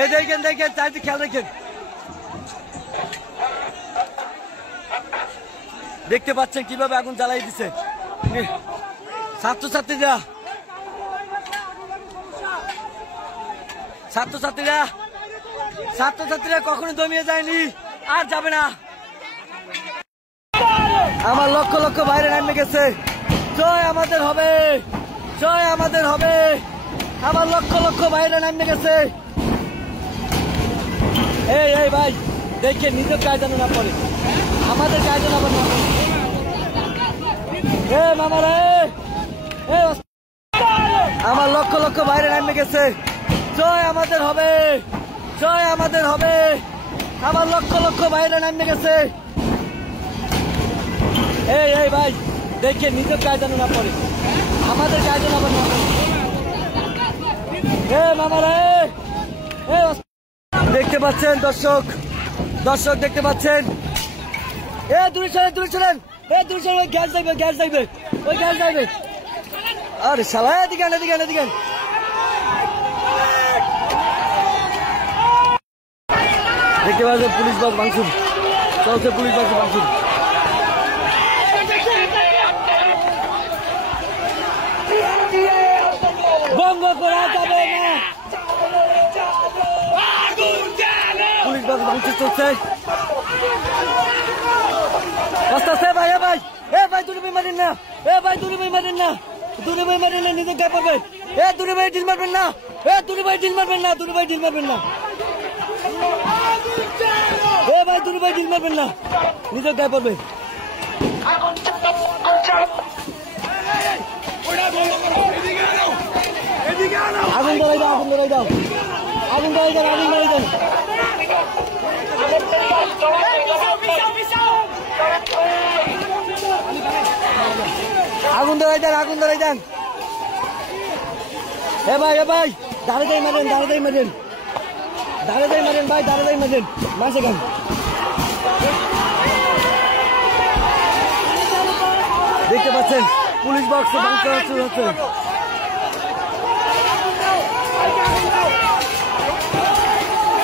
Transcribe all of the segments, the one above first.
এই দেখেন দেখেন চারটি খেয়াল রাখেন। দেখতে পাচ্ছেন কিভাবে আগুন জ্বালাই দিচ্ছে ছাত্রছাত্রীরা। ছাত্রছাত্রীরা কখনো দমিয়ে যায়নি, আর যাবে না। আমার লক্ষ লক্ষ বাইরে নামে গেছে। জয় আমাদের হবে, জয় আমাদের হবে। আমার লক্ষ লক্ষ বাইরে নামে গেছে। এই ভাই দেখে নিজের গায়ে যেন না পড়ে, আমাদের গায়ে যেন আবার না পড়ে। মামারা আমার লক্ষ লক্ষ বাইরে নামে গেছে। জয় আমাদের হবে, জয় আমাদের হবে। আমার লক্ষ লক্ষ বাইরে নামে গেছে। এই ভাই দেখে নিজের গায়ে যেন না পড়ে, আমাদের গায়ে যেন আবার না পড়ে। মামারা দেখতে পাচ্ছেন দর্শক দেখতে পাচ্ছেন। দূরে চলেন গ্যাস যাইবে ওই গ্যাস যাইবে। আরে শালা এদিকে দেখতে পাচ্ছেন পুলিশ বাস ভাঙচুর চলছে, পুলিশ বাস ভাঙচুর। বন্ধ করা যাবে না, পুলিশ বাস ভাঙচুর চলছে। ভাই দূরে ভাই মারেন না, দূরে ভাই মারেন না, নিজে গায়ে পড়বে। দূরে ভাই ঢিল মারবেন না, দূরে ভাই ঢিল মারবেন না, ভাই দূরে ভাই ঢিল মারবেন না, নিজে গায়ে পড়বে। আগুন ধরাই দাও, আগুন ধরাই দেন। আগুন ধরাই দেন, ভাই দাঁড়াতেই মারেন ভাই, দাঁড়াতেই মারেন মাসে গান। দেখতে পাচ্ছেন পুলিশ বক্স ভাঙচুর হচ্ছে।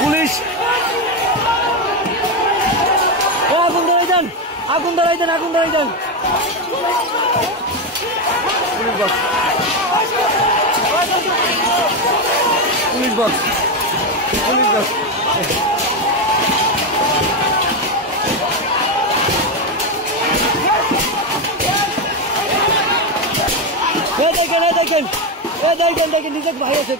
পুলিশ আগুন ধরাই দেন। পুলিশ বক্স দেখেন নিজের ভাই আছে।